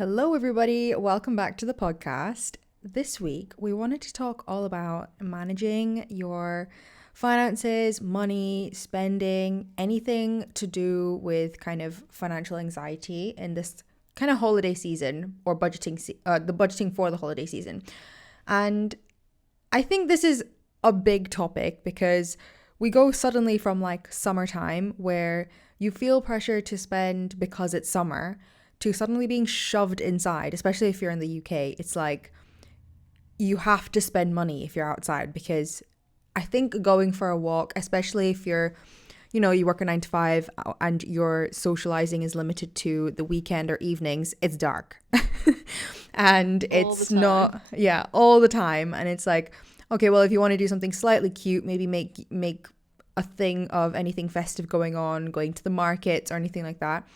Hello, everybody. Welcome back to the podcast. This week, we wanted to talk all about managing your finances, money, spending, anything to do with kind of financial anxiety in this kind of holiday season or the budgeting for the holiday season. And I think this is a big topic because we go suddenly from like summertime where you feel pressure to spend because it's summer to suddenly being shoved inside, especially if you're in the UK. It's like you have to spend money if you're outside because I think going for a walk, especially if you work a 9 to 5 and your socializing is limited to the weekend or evenings, it's dark. And it's not, yeah, all the time. And it's like, okay, well, if you want to do something slightly cute, maybe make a thing of anything festive going on, going to the markets or anything like that,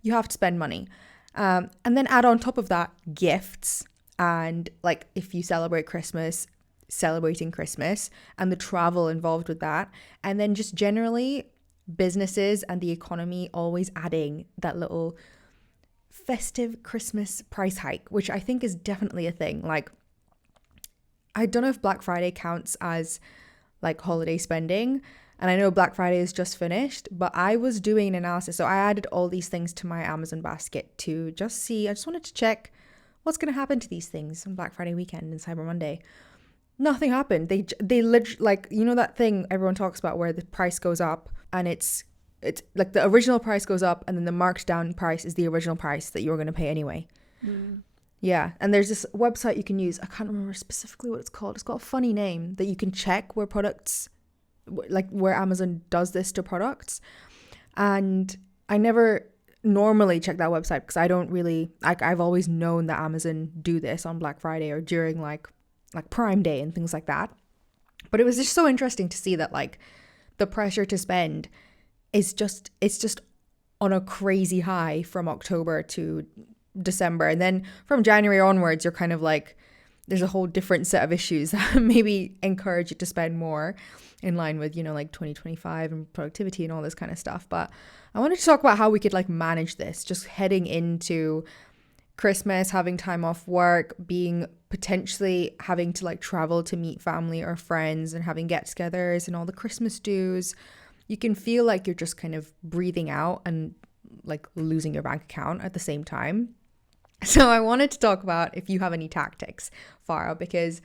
you have to spend money. And then add on top of that gifts and like if you celebrate Christmas, celebrating Christmas and the travel involved with that. And then just generally businesses and the economy always adding that little festive Christmas price hike, which I think is definitely a thing. Like, I don't know if Black Friday counts as like holiday spending. And I know Black Friday is just finished, but I was doing an analysis. So I added all these things to my Amazon basket to just see. I just wanted to check what's going to happen to these things on Black Friday weekend and Cyber Monday. Nothing happened. They literally, like, you know that thing everyone talks about where the price goes up and it's like the original price goes up and then the marked down price is the original price that you're going to pay anyway. Yeah, and there's this website you can use. I can't remember specifically what it's called. It's got a funny name that you can check where products, like where Amazon does this to products. And I never normally check that website because I don't really, like, I've always known that Amazon do this on Black Friday or during like Prime Day and things like that. But it was just so interesting to see that like the pressure to spend it's just on a crazy high from October to December. And then from January onwards, you're kind of like, there's a whole different set of issues that maybe encourage you to spend more in line with, like 2025 and productivity and all this kind of stuff. But I wanted to talk about how we could like manage this, just heading into Christmas, having time off work, being potentially having to like travel to meet family or friends and having get-togethers and all the Christmas dues. You can feel like you're just kind of breathing out and like losing your bank account at the same time. So I wanted to talk about if you have any tactics, Farah, because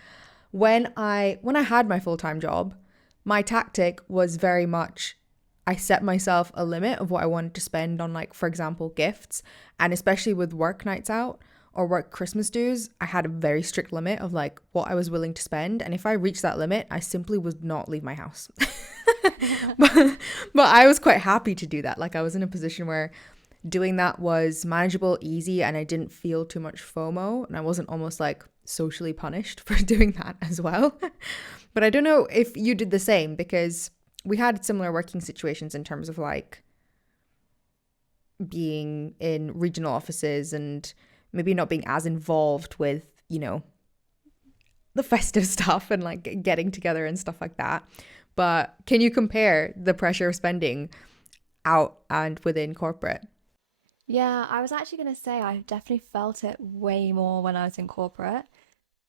when I had my full-time job, my tactic was very much I set myself a limit of what I wanted to spend on, like, for example, gifts, and especially with work nights out or work Christmas dues, I had a very strict limit of like what I was willing to spend. And if I reached that limit, I simply would not leave my house. but I was quite happy to do that. Like, I was in a position where doing that was manageable, easy, and I didn't feel too much FOMO, and I wasn't almost like socially punished for doing that as well. But I don't know if you did the same, because we had similar working situations in terms of like being in regional offices and maybe not being as involved with, the festive stuff and like getting together and stuff like that. But can you compare the pressure of spending out and within corporate? Yeah, I was actually going to say I definitely felt it way more when I was in corporate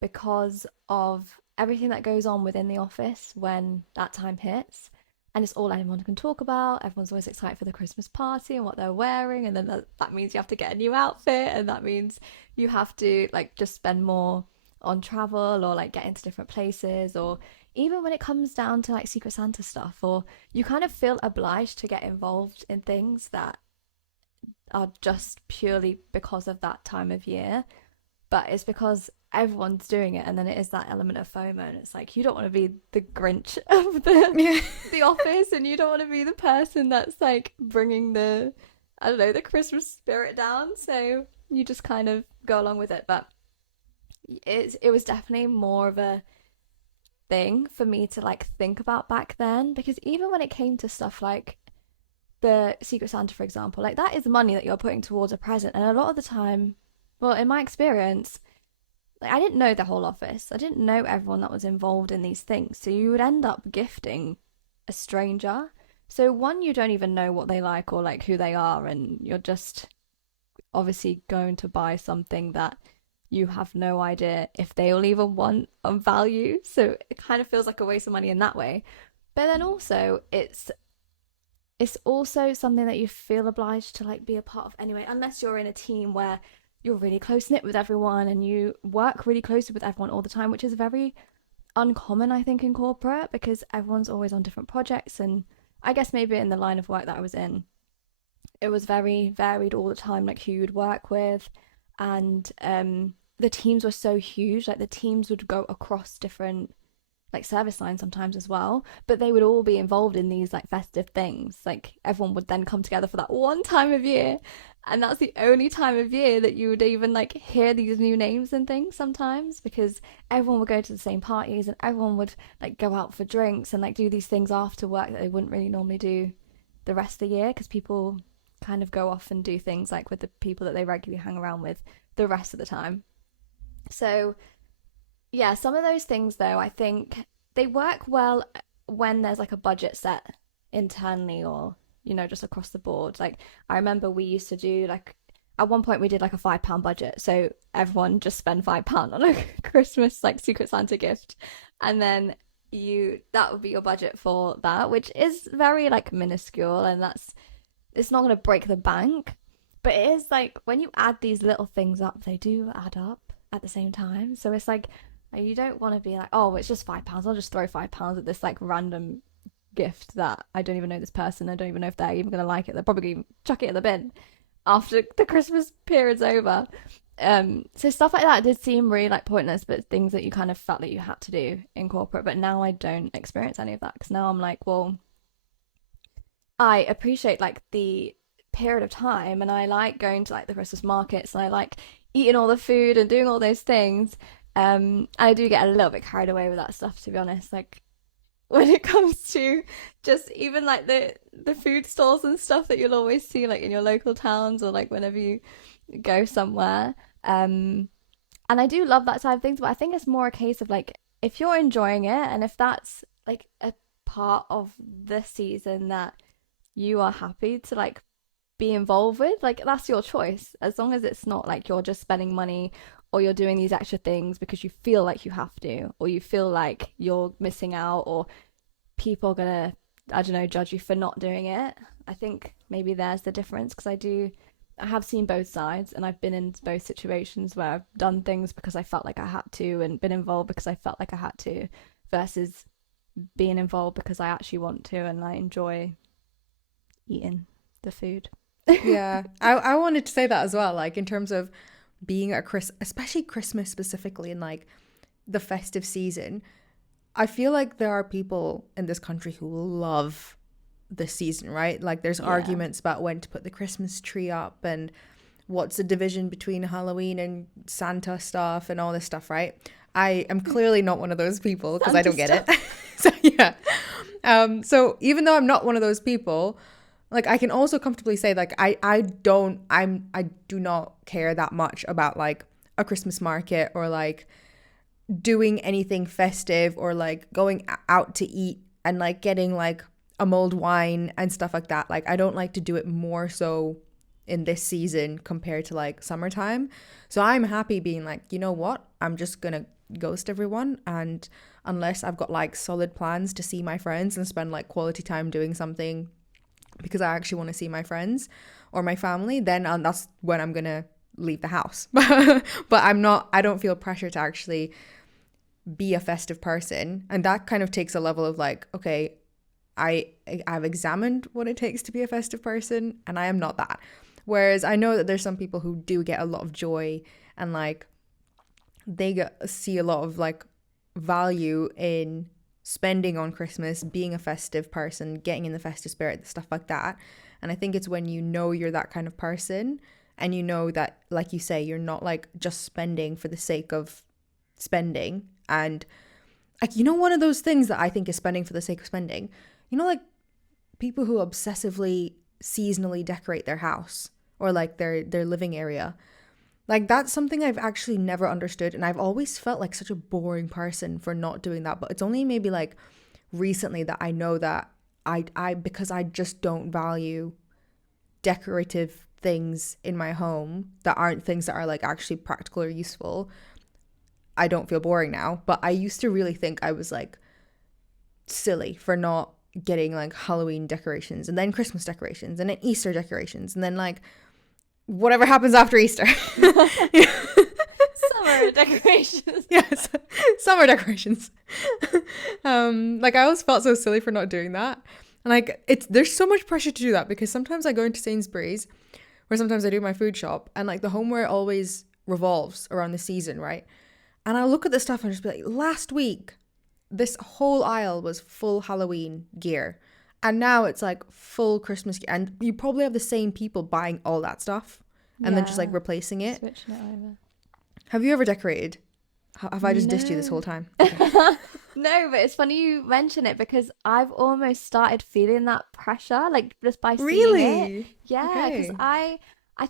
because of everything that goes on within the office when that time hits. And it's all anyone can talk about. Everyone's always excited for the Christmas party and what they're wearing. And then that means you have to get a new outfit. And that means you have to like just spend more on travel or like get into different places. Or even when it comes down to like Secret Santa stuff, or you kind of feel obliged to get involved in things that are just purely because of that time of year, but it's because everyone's doing it, and then it is that element of FOMO, and it's like you don't want to be the Grinch of the office, and you don't want to be the person that's like bringing the, I don't know, the Christmas spirit down, so you just kind of go along with it. But it was definitely more of a thing for me to like think about back then, because even when it came to stuff like the Secret Santa, for example, like that is money that you're putting towards a present. And a lot of the time, well, in my experience, like I didn't know the whole office. I didn't know everyone that was involved in these things. So you would end up gifting a stranger. So one, you don't even know what they like or like who they are, and you're just obviously going to buy something that you have no idea if they'll even want on value. So it kind of feels like a waste of money in that way. But then also it's also something that you feel obliged to like be a part of anyway, unless you're in a team where you're really close knit with everyone and you work really closely with everyone all the time, which is very uncommon, I think, in corporate because everyone's always on different projects. And I guess maybe in the line of work that I was in, it was very varied all the time, like who you'd work with. And the teams were so huge, like the teams would go across different like service lines sometimes as well, but they would all be involved in these like festive things. Like everyone would then come together for that one time of year, and that's the only time of year that you would even like hear these new names and things sometimes, because everyone would go to the same parties and everyone would like go out for drinks and like do these things after work that they wouldn't really normally do the rest of the year, because people kind of go off and do things like with the people that they regularly hang around with the rest of the time. So yeah, some of those things though, I think they work well when there's like a budget set internally or, just across the board. Like I remember we used to do like at one point we did like a £5 budget. So everyone just spend £5 on a Christmas like Secret Santa gift. And then that would be your budget for that, which is very like minuscule, and it's not gonna break the bank. But it is like when you add these little things up, they do add up at the same time. So it's like you don't want to be like, oh, it's just £5. I'll just throw £5 at this like random gift that I don't even know this person. I don't even know if they're even going to like it. They're probably going to chuck it in the bin after the Christmas period's over. So stuff like that did seem really like pointless, but things that you kind of felt that you had to do in corporate. But now I don't experience any of that, because now I'm like, well, I appreciate like the period of time, and I like going to like the Christmas markets, and I like eating all the food and doing all those things. I do get a little bit carried away with that stuff, to be honest. Like when it comes to just even like the food stalls and stuff that you'll always see like in your local towns or like whenever you go somewhere. And I do love that side of things, but I think it's more a case of like if you're enjoying it and if that's like a part of the season that you are happy to like be involved with, like that's your choice, as long as it's not like you're just spending money or you're doing these extra things because you feel like you have to, or you feel like you're missing out, or people are gonna, I don't know, judge you for not doing it. I think maybe there's the difference, because I have seen both sides, and I've been in both situations where I've done things because I felt like I had to and been involved because I felt like I had to, versus being involved because I actually want to and I enjoy eating the food. Yeah, I wanted to say that as well, like in terms of being at especially Christmas specifically, in like the festive season. I feel like there are people in this country who love this season, right? Like there's arguments about when to put the Christmas tree up and what's the division between Halloween and Santa stuff and all this stuff, right? I am clearly not one of those people because I don't get it. So yeah. So even though I'm not one of those people, like I can also comfortably say like I do not care that much about like a Christmas market or like doing anything festive or like going out to eat and like getting like a mulled wine and stuff like that. Like I don't like to do it more so in this season compared to like summertime. So I'm happy being like, you know what? I'm just gonna ghost everyone, and unless I've got like solid plans to see my friends and spend like quality time doing something because I actually want to see my friends or my family, then that's when I'm gonna leave the house. But I don't feel pressure to actually be a festive person, and that kind of takes a level of like, okay, I've examined what it takes to be a festive person, and I am not that. Whereas I know that there's some people who do get a lot of joy and like see a lot of like value in spending on Christmas, being a festive person, getting in the festive spirit, stuff like that. And I think it's when you know you're that kind of person, and you know that, like you say, you're not like just spending for the sake of spending. And like, one of those things that I think is spending for the sake of spending, like people who obsessively seasonally decorate their house or like their living area. Like that's something I've actually never understood, and I've always felt like such a boring person for not doing that. But it's only maybe like recently that I know that I because I just don't value decorative things in my home that aren't things that are like actually practical or useful, I don't feel boring now. But I used to really think I was like silly for not getting like Halloween decorations and then Christmas decorations and then Easter decorations and then like whatever happens after Easter. Summer decorations. Yes, summer decorations. Like I always felt so silly for not doing that. And like there's so much pressure to do that because sometimes I go into Sainsbury's or sometimes I do my food shop and like the homeware always revolves around the season, right? And I look at the stuff and just be like, last week this whole aisle was full Halloween gear. And now it's like full Christmas gear. And you probably have the same people buying all that stuff and then just like replacing it. Switching it over. Have you ever decorated? Have I just dissed you this whole time? Okay. No, but it's funny you mention it because I've almost started feeling that pressure, like just by seeing it. Yeah, because I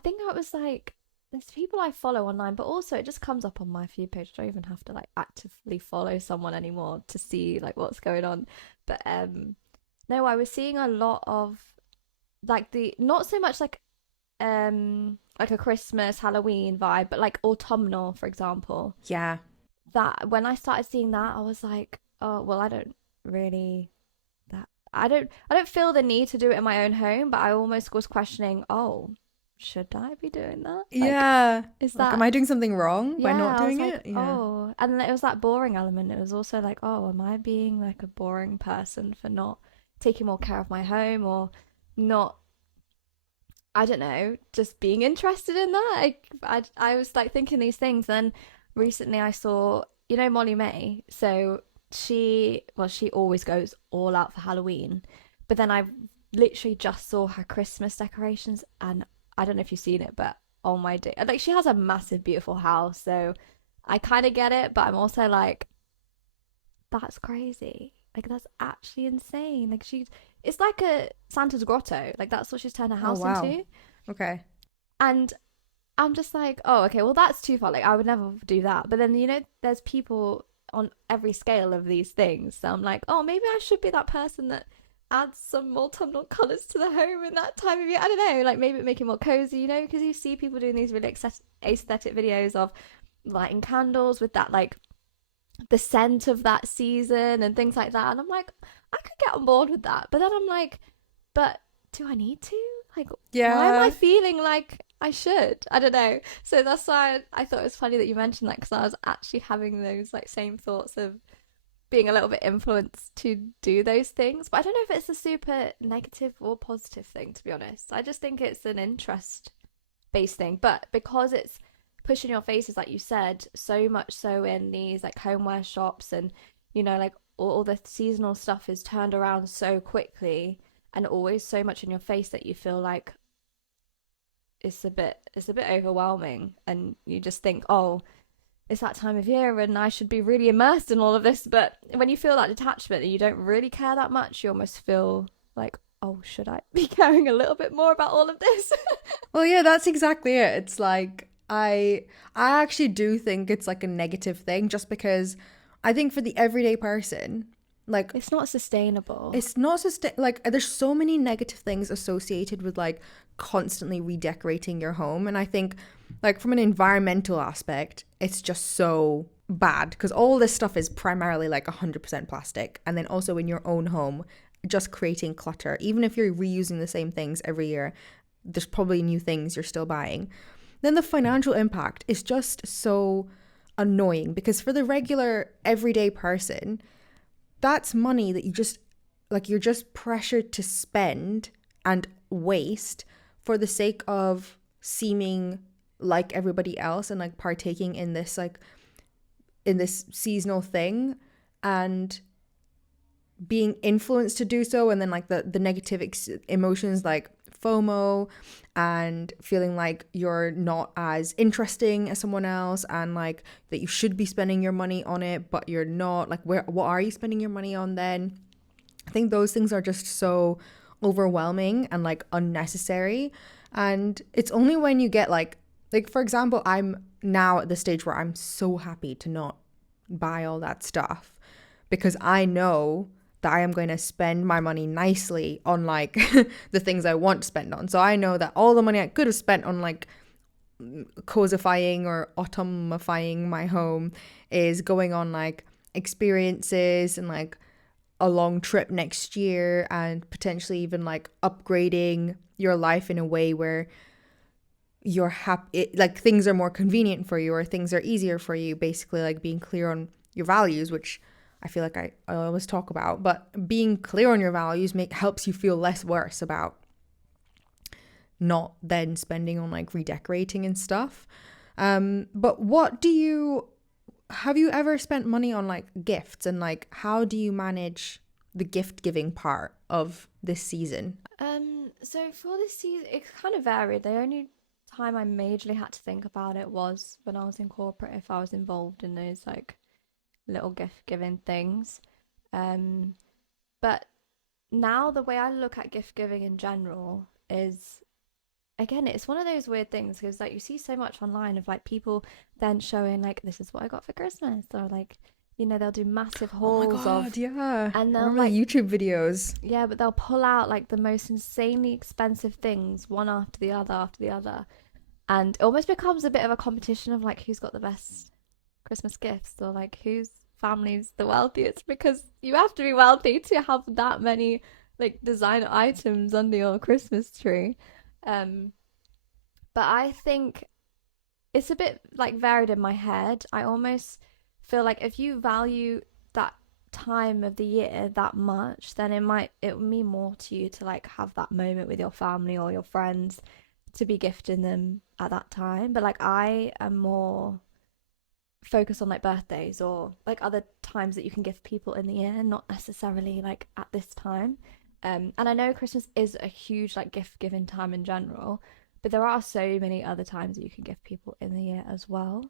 think I was like, there's people I follow online, but also it just comes up on my feed page. I don't even have to like actively follow someone anymore to see like what's going on. But no, I was seeing a lot of like the not so much like a Christmas, Halloween vibe, but like autumnal, for example. Yeah. That when I started seeing that, I was like, oh well, I don't really I don't feel the need to do it in my own home, but I almost was questioning, oh, should I be doing that? Like, yeah. is like, that am I doing something wrong by not doing like, it? Yeah. oh, and then it was that boring element. It was also like, oh, am I being like a boring person for not taking more care of my home or not, I don't know, just being interested in that. I was like thinking these things. Then recently I saw, you know, Molly May. So she always goes all out for Halloween. But then I literally just saw her Christmas decorations and I don't know if you've seen it, but oh my day. Like she has a massive, beautiful house. So I kind of get it, but I'm also like, that's crazy. Like that's actually insane. Like it's like a Santa's grotto. Like that's what she's turned her house into. Okay. And I'm just like, oh, okay, well that's too far. Like I would never do that. But then you know, there's people on every scale of these things. So I'm like, oh, maybe I should be that person that adds some autumnal colours to the home in that time of year. I don't know, like maybe make it more cozy, you know, because you see people doing these really aesthetic videos of lighting candles with that like the scent of that season and things like that. And I'm like, I could get on board with that. But then I'm like, but do I need to? Like, why am I feeling like I should? I don't know. So that's why I thought it was funny that you mentioned that because I was actually having those like same thoughts of being a little bit influenced to do those things. But I don't know if it's a super negative or positive thing, to be honest. I just think it's an interest-based thing. But because it's pushing your faces, like you said, so much so in these like homeware shops and, you know, like all the seasonal stuff is turned around so quickly and always so much in your face that you feel like it's a bit overwhelming and you just think, oh, it's that time of year and I should be really immersed in all of this. But when you feel that detachment and you don't really care that much, you almost feel like, oh, should I be caring a little bit more about all of this? Well, yeah, that's exactly it. It's like I actually do think it's like a negative thing just because I think for the everyday person, like it's not sustainable. It's not like there's so many negative things associated with like constantly redecorating your home. And I think like from an environmental aspect, it's just so bad because all this stuff is primarily like 100% plastic. And then also in your own home, just creating clutter. Even if you're reusing the same things every year, there's probably new things you're still buying. Then the financial impact is just so annoying because for the regular everyday person, that's money that you just like you're just pressured to spend and waste for the sake of seeming like everybody else and like partaking in this like in this seasonal thing and being influenced to do so. And then like the negative emotions like FOMO and feeling like you're not as interesting as someone else and like that you should be spending your money on it but you're not. Like what are you spending your money on then? I think those things are just so overwhelming and like unnecessary. And it's only when you get like for example, I'm now at the stage where I'm so happy to not buy all that stuff because I know that I am going to spend my money nicely on like the things I want to spend on. So I know that all the money I could have spent on like cosifying or autumnifying my home is going on like experiences and like a long trip next year, and potentially even like upgrading your life in a way where you're happy, like things are more convenient for you or things are easier for you, basically like being clear on your values, which I feel like I always talk about. But being clear on your values helps you feel less worse about not then spending on like redecorating and stuff. But what do you have you ever spent money on like gifts, and like how do you manage the gift giving part of this season? So for this season, it kind of varied. The only time I majorly had to think about it was when I was in corporate, if I was involved in those like little gift giving things. Um, but now the way I look at gift giving in general is, again, it's one of those weird things because like you see so much online of like people then showing like this is what I got for Christmas, or like, you know, they'll do massive Oh my hauls god, of, yeah. and I they'll remember like, the YouTube videos. yeah, but they'll pull out like the most insanely expensive things one after the other, and it almost becomes a bit of a competition of like who's got the best Christmas gifts, or like whose family's the wealthiest, because you have to be wealthy to have that many like designer items under your Christmas tree. Um, but I think it's a bit like varied in my head. I almost feel like if you value that time of the year that much, then it will mean more to you to like have that moment with your family or your friends to be gifting them at that time. But like I am more focused on like birthdays or like other times that you can gift people in the year, not necessarily like at this time. And I know Christmas is a huge like gift giving time in general, but there are so many other times that you can gift people in the year as well.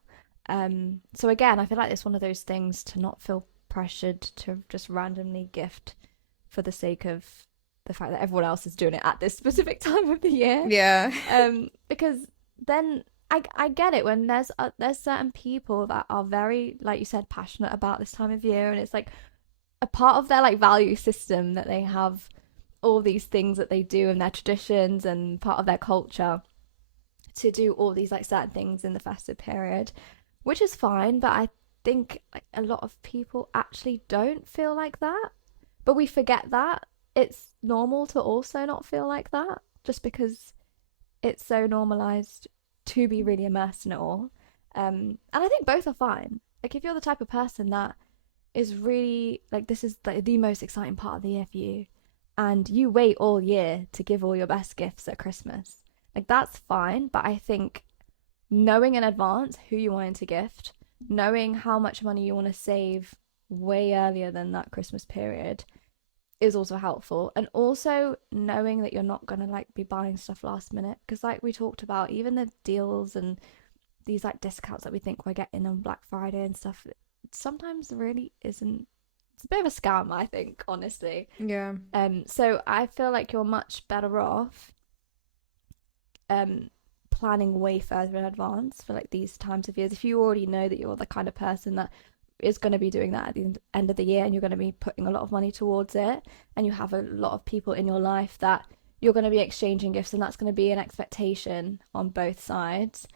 So again, I feel like it's one of those things to not feel pressured to just randomly gift for the sake of the fact that everyone else is doing it at this specific time of the year. Yeah. Because then I get it when there's certain people that are very, like you said, passionate about this time of year, and it's like a part of their like value system that they have all these things that they do and their traditions and part of their culture to do all these like certain things in the festive period, which is fine. But I think like a lot of people actually don't feel like that, but we forget that it's normal to also not feel like that just because it's so normalized to be really immersed in it all. And I think both are fine. Like if you're the type of person that is really like this is like the most exciting part of the year for you, and you wait all year to give all your best gifts at Christmas, like that's fine. But I think knowing in advance who you want to gift, knowing how much money you want to save way earlier than that Christmas period is also helpful, and also knowing that you're not going to like be buying stuff last minute, because like we talked about, even the deals and these like discounts that we think we're getting on Black Friday and stuff sometimes really isn't. It's a bit of a scam, I think, honestly. Yeah. So I feel like you're much better off planning way further in advance for like these times of years. If you already know that you're the kind of person that is going to be doing that at the end of the year, and you're going to be putting a lot of money towards it, and you have a lot of people in your life that you're going to be exchanging gifts, and that's going to be an expectation on both sides,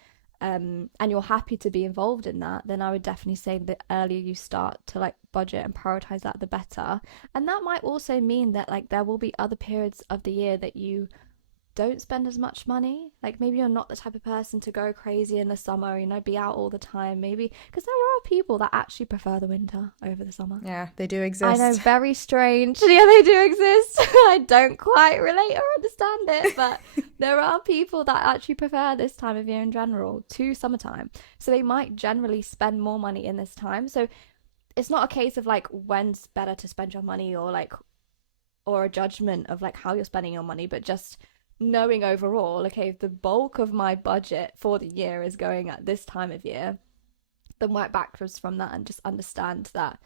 and you're happy to be involved in that, then I would definitely say the earlier you start to like budget and prioritize that, the better. And that might also mean that like there will be other periods of the year that you don't spend as much money. Like maybe you're not the type of person to go crazy in the summer, you know, be out all the time, maybe, because there are people that actually prefer the winter over the summer. Yeah, they do I know, exist. very strange. Yeah, they do exist. I don't quite relate or understand it, but there are people that actually prefer this time of year in general to summertime. So they might generally spend more money in this time. So it's not a case of like when's better to spend your money, or like, or a judgment of like how you're spending your money, but just knowing overall, okay, if the bulk of my budget for the year is going at this time of year, then work backwards from that and just understand that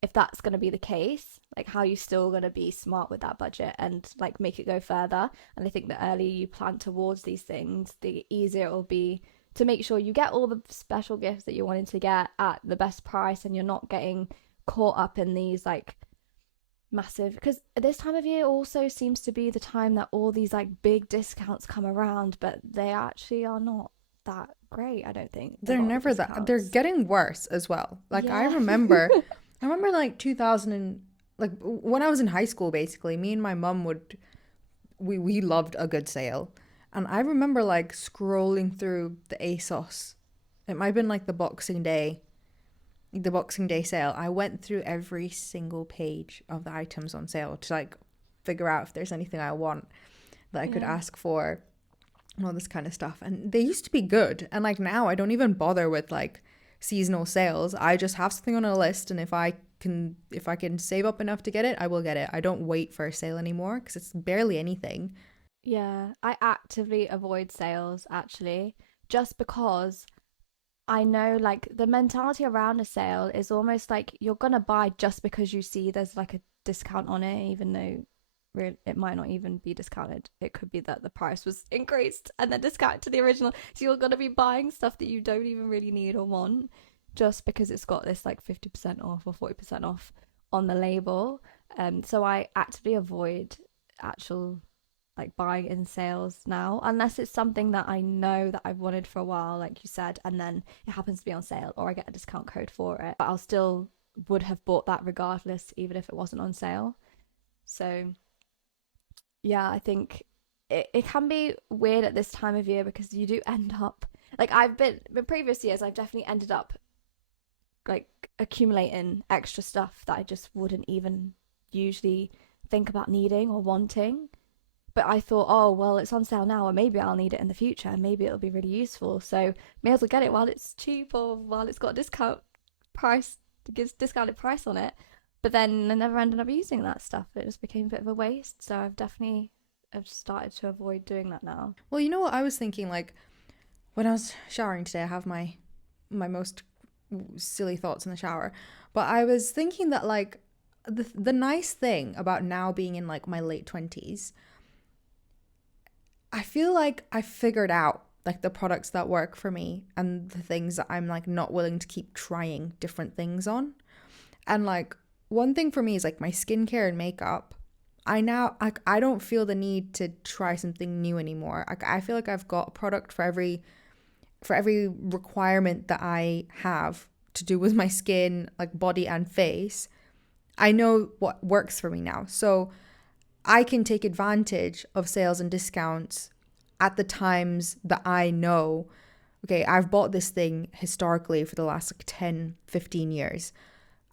if that's going to be the case, like how you still going to be smart with that budget and like make it go further. And I think the earlier you plan towards these things, the easier it will be to make sure you get all the special gifts that you're wanting to get at the best price, and you're not getting caught up in these like massive, because this time of year also seems to be the time that all these like big discounts come around, but they actually are not that great, I don't think, a They're lot of the never that. They're discounts. getting worse as well. Like Yeah. I remember like 2000 and like when I was in high school, basically, me and my mum would we loved a good sale. And I remember like scrolling through the ASOS. It might have been like the Boxing Day sale. I went through every single page of the items on sale to like figure out if there's anything I want that I could Yeah. ask for and all this kind of stuff. And they used to be good. And like now I don't even bother with like seasonal sales. I just have something on a list, and if I can save up enough to get it, I will get it. I don't wait for a sale anymore because it's barely anything. Yeah, I actively avoid sales actually, just because I know like the mentality around a sale is almost like you're gonna buy just because you see there's like a discount on it, even though it might not even be discounted. It could be that the price was increased and then discounted to the original. So you're gonna be buying stuff that you don't even really need or want just because it's got this like 50% off or 40% off on the label. So I actively avoid actual like buying in sales now, unless it's something that I know that I've wanted for a while, like you said, and then it happens to be on sale or I get a discount code for it. But I'll still would have bought that regardless, even if it wasn't on sale. So yeah, I think it can be weird at this time of year because you do end up like I've been in previous years, I've definitely ended up like accumulating extra stuff that I just wouldn't even usually think about needing or wanting. But I thought, oh, well, it's on sale now, or maybe I'll need it in the future. Maybe it'll be really useful. So may as well get it while it's cheap or while it's got a price, gives discounted price on it. But then I never ended up using that stuff. It just became a bit of a waste. So I've started to avoid doing that now. Well, you know what I was thinking, like when I was showering today, I have my most silly thoughts in the shower. But I was thinking that like the nice thing about now being in like my late 20s, I feel like I figured out like the products that work for me and the things that I'm like not willing to keep trying different things on. And like one thing for me is like my skincare and makeup. I don't feel the need to try something new anymore. Like I feel like I've got a product for every requirement that I have to do with my skin, like body and face. I know what works for me now. So I can take advantage of sales and discounts at the times that I know, okay, I've bought this thing historically for the last like 10, 15 years.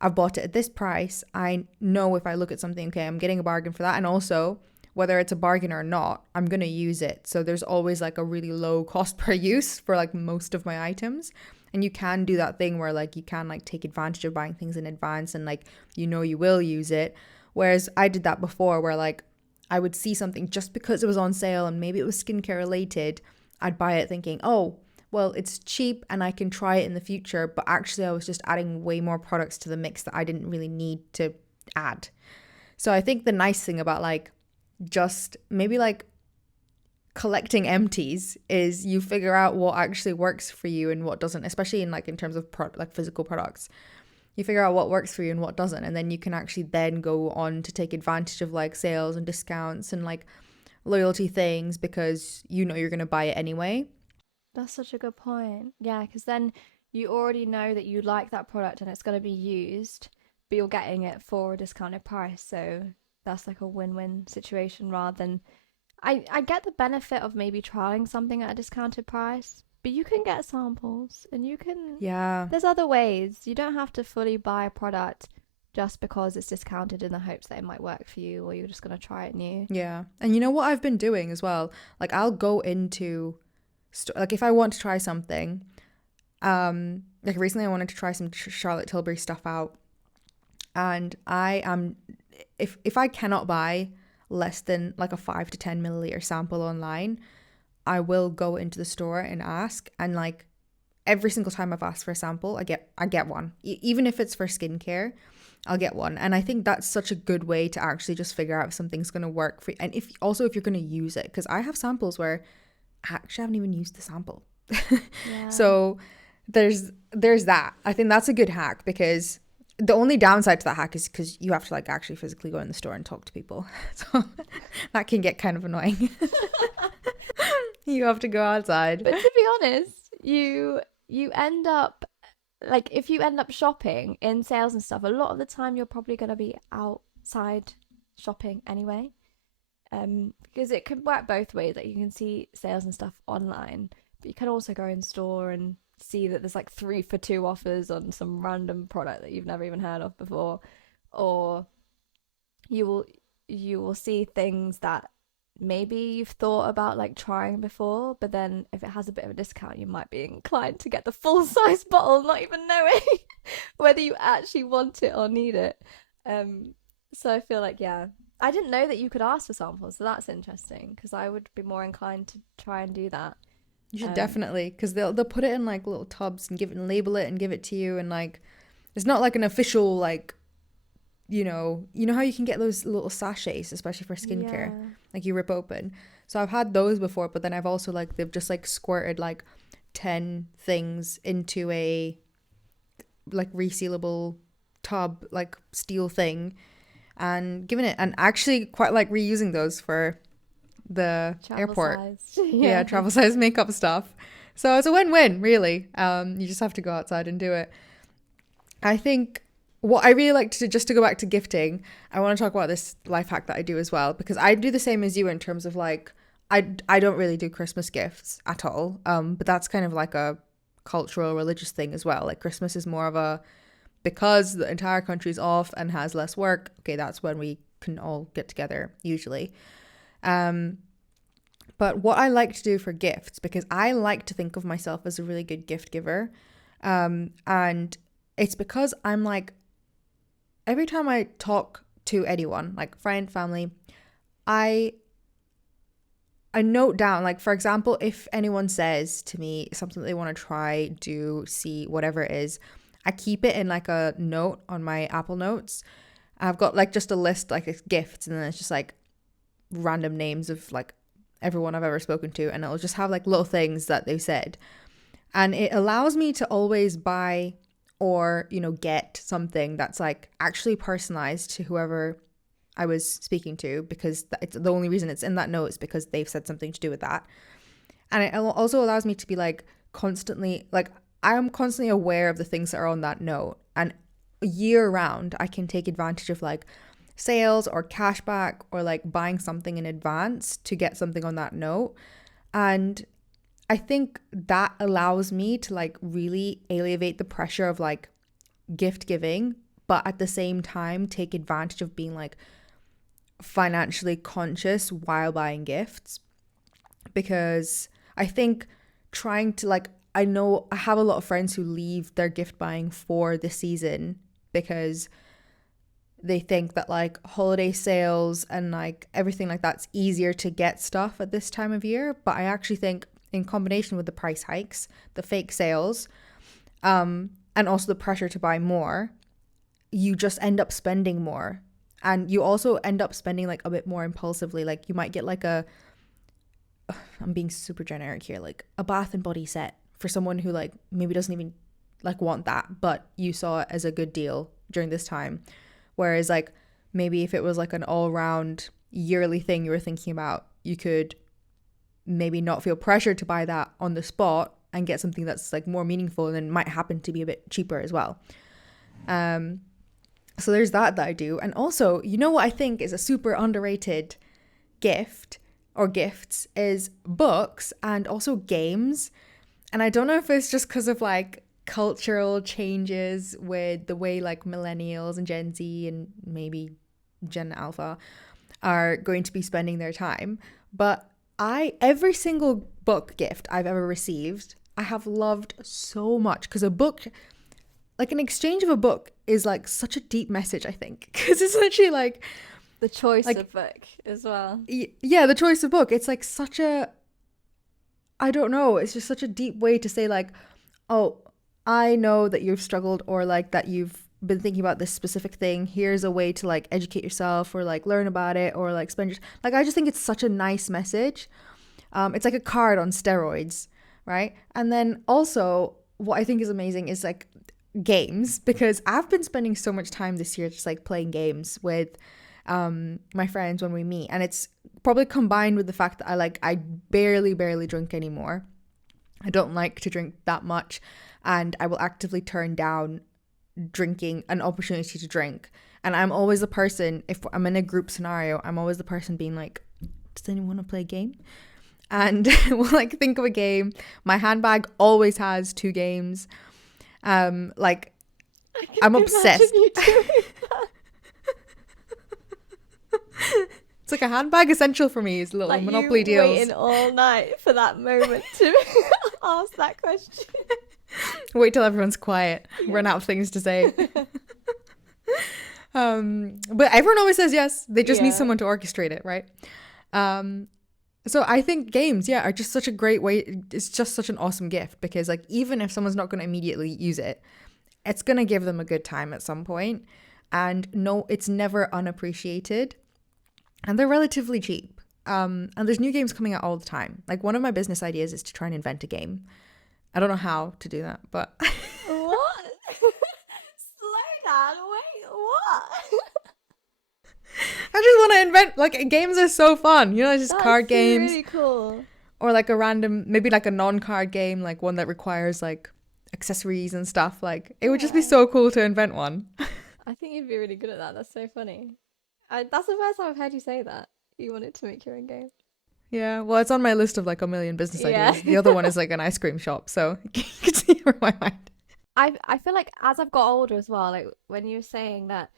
I've bought it at this price. I know if I look at something, okay, I'm getting a bargain for that. And also, whether it's a bargain or not, I'm going to use it. So there's always like a really low cost per use for like most of my items. And you can do that thing where like you can like take advantage of buying things in advance and like you know you will use it. Whereas I did that before where like I would see something just because it was on sale and maybe it was skincare related. I'd buy it thinking, oh, well, it's cheap and I can try it in the future. But actually, I was just adding way more products to the mix that I didn't really need to add. So I think the nice thing about like just maybe like collecting empties is you figure out what actually works for you and what doesn't, especially in like in terms of like physical products. You figure out what works for you and what doesn't, and then you can actually then go on to take advantage of like sales and discounts and like loyalty things because you know you're going to buy it anyway. That's such a good point. Yeah, because then you already know that you like that product and it's going to be used, but you're getting it for a discounted price. So that's like a win-win situation rather than I get the benefit of maybe trying something at a discounted price, but you can get samples and you can Yeah. there's other ways. You don't have to fully buy a product just because it's discounted in the hopes that it might work for you or you're just going to try it new. Yeah. And you know what I've been doing as well? Like I'll go into like if I want to try something, like recently I wanted to try some Charlotte Tilbury stuff out, and I am if I cannot buy less than like a 5 to 10 milliliter sample online, I will go into the store and ask, and like every single time I've asked for a sample, I get one. Even if it's for skincare, I'll get one. And I think that's such a good way to actually just figure out if something's going to work for you. And if you're going to use it, because I have samples where I actually haven't even used the sample. Yeah. So there's that. I think that's a good hack because the only downside to that hack is because you have to like actually physically go in the store and talk to people. So that can get kind of annoying. You have to go outside. But to be honest, you end up like if you end up shopping in sales and stuff, a lot of the time you're probably going to be outside shopping anyway. Because it can work both ways. Like you can see sales and stuff online, but you can also go in store and see that there's like 3 for 2 offers on some random product that you've never even heard of before, or you will see things that maybe you've thought about like trying before, but then if it has a bit of a discount, you might be inclined to get the full size bottle, not even knowing whether you actually want it or need it. So I feel like, yeah, I didn't know that you could ask for samples, so that's interesting because I would be more inclined to try and do that. You should definitely, because they'll put it in like little tubs and label it and give it to you, and like it's not like an official like, you know how you can get those little sachets, especially for skincare, like you rip open. So I've had those before, but then I've also like they've just like squirted like 10 things into a like resealable tub, like steel thing, and given it, and actually quite like reusing those for the airport. Yeah, travel size makeup stuff. So it's a win-win, really. You just have to go outside and do it. I think what I really like to do, just to go back to gifting, I want to talk about this life hack that I do as well, because I do the same as you in terms of like I don't really do Christmas gifts at all, but that's kind of like a cultural religious thing as well. Like Christmas is more of a, because the entire country's off and has less work, okay, that's when we can all get together usually. But what I like to do for gifts, because I like to think of myself as a really good gift giver, and it's because I'm like, every time I talk to anyone, like friend, family, I note down, like, for example, if anyone says to me something they want to try, do, see, whatever it is, I keep it in like a note on my Apple Notes. I've got like just a list, like it's gifts, and then it's just like random names of like everyone I've ever spoken to, and it'll just have like little things that they said. And it allows me to always buy or, get something that's like actually personalized to whoever I was speaking to, because it's the only reason it's in that note is because they've said something to do with that. And it also allows me to be like constantly, like I'm constantly aware of the things that are on that note, and year round I can take advantage of like sales or cashback or like buying something in advance to get something on that note. And I think that allows me to like really alleviate the pressure of like gift giving, but at the same time take advantage of being like financially conscious while buying gifts. Because I think trying to like, I know I have a lot of friends who leave their gift buying for the season because they think that like holiday sales and like everything like that's easier to get stuff at this time of year. But I actually think in combination with the price hikes, the fake sales, and also the pressure to buy more, you just end up spending more. And you also end up spending like a bit more impulsively. Like you might get like I'm being super generic here, like a Bath and Body set for someone who like maybe doesn't even like want that, but you saw it as a good deal during this time. Whereas like maybe if it was like an all-round yearly thing you were thinking about, you could maybe not feel pressured to buy that on the spot and get something that's like more meaningful and then might happen to be a bit cheaper as well. So there's that I do. And also, what I think is a super underrated gift or gifts is books and also games. And I don't know if it's just because of like cultural changes with the way like millennials and Gen Z and maybe Gen Alpha are going to be spending their time, but every single book gift I've ever received, I have loved so much, because a book, like an exchange of a book is like such a deep message, I think, because it's literally like the choice of book as well. Yeah, the choice of book. It's like such a, I don't know, it's just such a deep way to say like, oh, I know that you've struggled, or like that you've been thinking about this specific thing. Here's a way to like educate yourself or like learn about it or like spend your, like, I just think it's such a nice message. It's like a card on steroids, right? And then also what I think is amazing is like games, because I've been spending so much time this year just like playing games with my friends when we meet, and it's probably combined with the fact that I barely drink anymore. I don't like to drink that much, and I will actively turn down drinking an opportunity to drink. And I'm always the person, if I'm in a group scenario, I'm always the person being like, does anyone want to play a game? And we'll like think of a game. My handbag always has 2 games. Like I'm obsessed. You doing that. It's like a handbag essential for me is little Like Monopoly you deals. waiting all night for that moment to ask that question. Wait till everyone's quiet. Run out of things to say. But everyone always says yes. They just need someone to orchestrate it, right? So I think games, are just such a great way. It's just such an awesome gift, because like even if someone's not going to immediately use it, it's going to give them a good time at some point. And no, it's never unappreciated. And they're relatively cheap. And there's new games coming out all the time. Like one of my business ideas is to try and invent a game. I don't know how to do that, but What? Slow down. Wait, what? I just want to invent, like, games are so fun. You know, just That's card games. really cool. Or like a random, maybe like a non-card game, like one that requires like accessories and stuff. Like it would just be so cool to invent one. I think you'd be really good at that. That's so funny. That's the first time I've heard you say that. You wanted to make your own game. Yeah, well, it's on my list of like a million business Yeah. ideas. The other one is like an ice cream shop, so you can see where my mind. I feel like as I've got older as well, like when you were saying that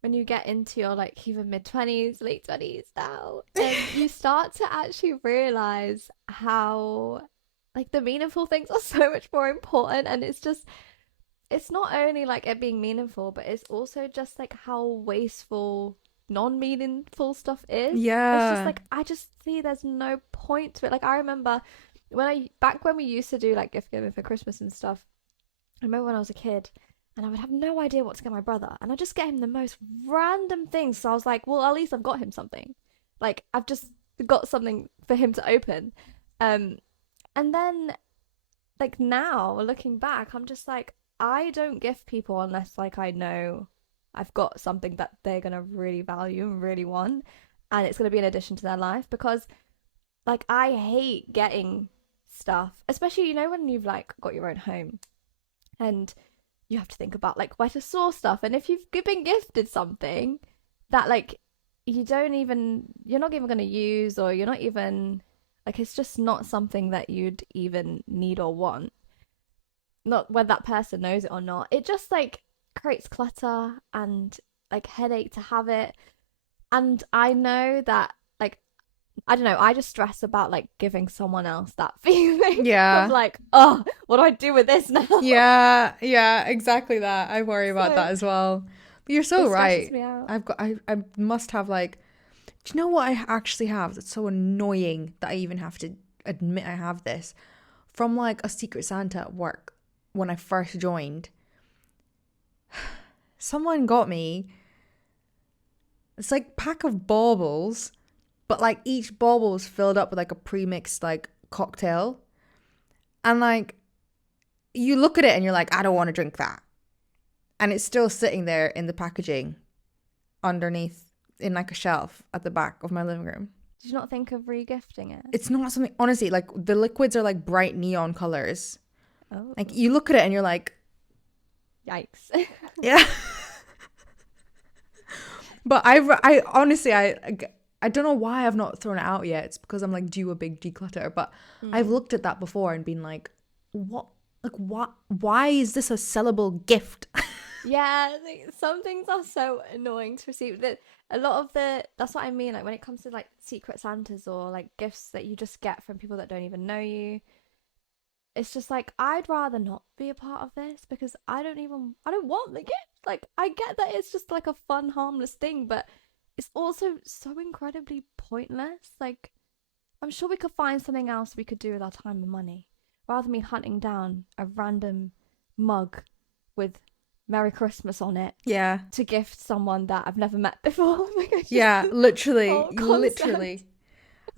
when you get into your like even mid-20s, late 20s now, you start to actually realize how like the meaningful things are so much more important. And it's not only like it being meaningful, but it's also just like how wasteful non-meaningful stuff is. Yeah. It's just like I just see there's no point to it. Like I remember back when we used to do like gift giving for Christmas and stuff. I remember when I was a kid and I would have no idea what to get my brother, and I'd just get him the most random things. So I was like, well, at least I've got him something. Like I've just got something for him to open. And then like now looking back, I'm just like, I don't gift people unless like I know I've got something that they're going to really value and really want, and it's going to be an addition to their life. Because like I hate getting stuff, especially, you know, when you've like got your own home and you have to think about like where to store stuff. And if you've been gifted something that like you're not even going to use, or you're not even like, it's just not something that you'd even need or want, not whether that person knows it or not, it just like creates clutter and like headache to have it. And I know that like, I don't know, I just stress about like giving someone else that feeling of like, oh, what do I do with this now? Yeah, exactly that. I worry about that as well. But you're so right. I must have like, do you know what I actually have that's so annoying that I even have to admit I have this? From like a Secret Santa at work when I first joined. Someone got me, it's like pack of baubles, but like each bauble was filled up with like a pre-mixed like cocktail. And like you look at it and you're like, I don't want to drink that. And it's still sitting there in the packaging underneath in like a shelf at the back of my living room. Did you not think of regifting it? It's not something, honestly, like the liquids are like bright neon colors. Oh. Like you look at it and you're like, yikes. Yeah. But I honestly, I don't know why I've not thrown it out yet. It's because I'm like due a big declutter. But I've looked at that before and been like, what? Like what? Why is this a sellable gift? Yeah, like, some things are so annoying to receive. That a lot of that's what I mean. Like when it comes to like Secret Santas or like gifts that you just get from people that don't even know you. It's just like, I'd rather not be a part of this, because I don't want the gift. Like, I get that it's just like a fun, harmless thing, but it's also so incredibly pointless. Like, I'm sure we could find something else we could do with our time and money, rather than me hunting down a random mug with Merry Christmas on it. Yeah. To gift someone that I've never met before. Like, yeah, literally.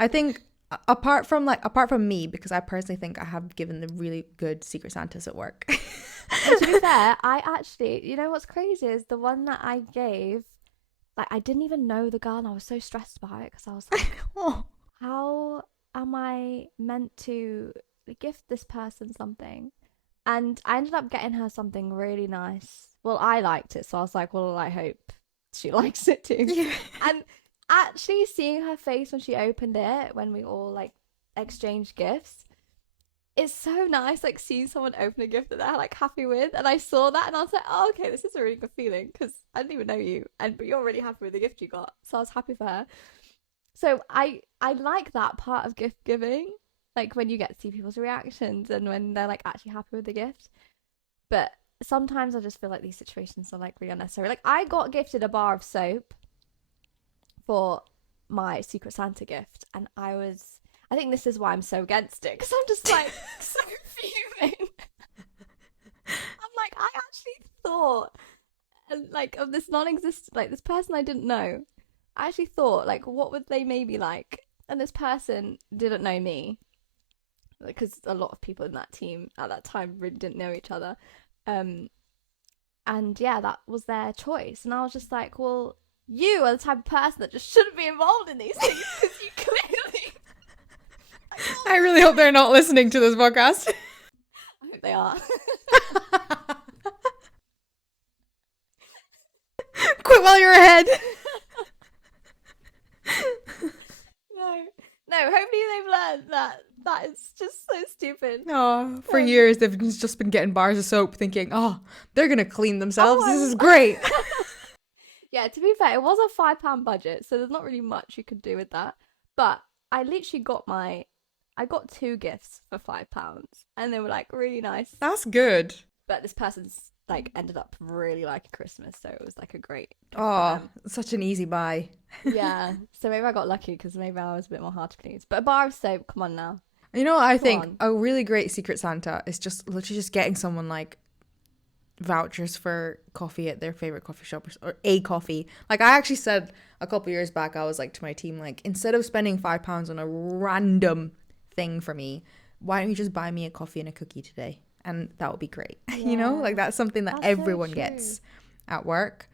I think apart from me, because I personally think I have given the really good Secret Santas at work. And to be fair, I actually, you know what's crazy is the one that I gave, like I didn't even know the girl and I was so stressed about it because I was like, Oh. how am I meant to gift this person something? And I ended up getting her something really nice. Well, I liked it, so I was like, well, I hope she likes it too. Yeah. And actually seeing her face when she opened it, when we all like exchanged gifts, it's so nice, like seeing someone open a gift that they're like happy with. And I saw that and I was like, oh, okay, this is a really good feeling because I didn't even know you, but you're really happy with the gift you got. So I was happy for her. So I like that part of gift giving, like when you get to see people's reactions and when they're like actually happy with the gift. But sometimes I just feel like these situations are like really unnecessary. Like I got gifted a bar of soap for my Secret Santa gift, and I think this is why I'm so against it because I'm just like so fuming. I'm like, I actually thought, like, of this non-existent, like this person I didn't know. I actually thought, like, what would they maybe like? And this person didn't know me because a lot of people in that team at that time really didn't know each other. Um, and yeah, that was their choice. And I was just like, well, you are the type of person that just shouldn't be involved in these things because you clearly. I really hope they're not listening to this podcast. I hope they are. Quit while you're ahead. No, hopefully they've learned that that is just so stupid. Oh, for years they've just been getting bars of soap thinking, oh, they're going to clean themselves. Oh, this is great. Yeah, to be fair, it was a £5 budget, so there's not really much you could do with that. But I literally I got two gifts for £5 and they were like really nice. That's good. But this person's like ended up really liking Christmas, so it was like a great gift for Oh, them. such an easy buy. Yeah, so maybe I got lucky because maybe I was a bit more hard to please. But a bar of soap, come on now. You know what I Come think? on. A really great Secret Santa is just literally just getting someone like vouchers for coffee at their favorite coffee shop or a coffee. Like I actually said a couple years back, I was like to my team, like instead of spending £5 on a random thing for me, why don't you just buy me a coffee and a cookie today? And that would be great. You know, like that's something that That's so everyone true. gets at work,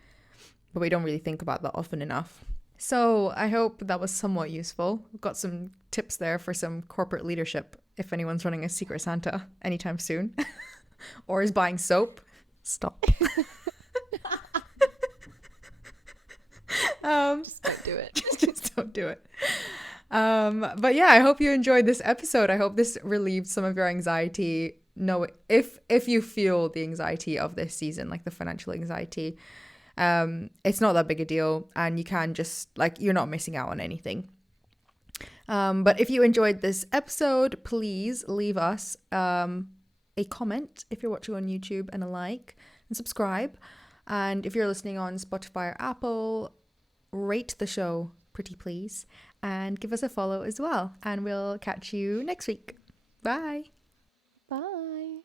but we don't really think about that often enough. So I hope that was somewhat useful. We've got some tips there for some corporate leadership if anyone's running a Secret Santa anytime soon or is buying soap. Stop. Just don't do it. Just don't do it. But yeah, I hope you enjoyed this episode. I hope this relieved some of your anxiety. No, if you feel the anxiety of this season, like the financial anxiety, it's not that big a deal, and you can just like you're not missing out on anything. But if you enjoyed this episode, please leave us a comment if you're watching on YouTube and a like and subscribe. And if you're listening on Spotify or Apple, rate the show pretty please and give us a follow as well. And we'll catch you next week. Bye. Bye.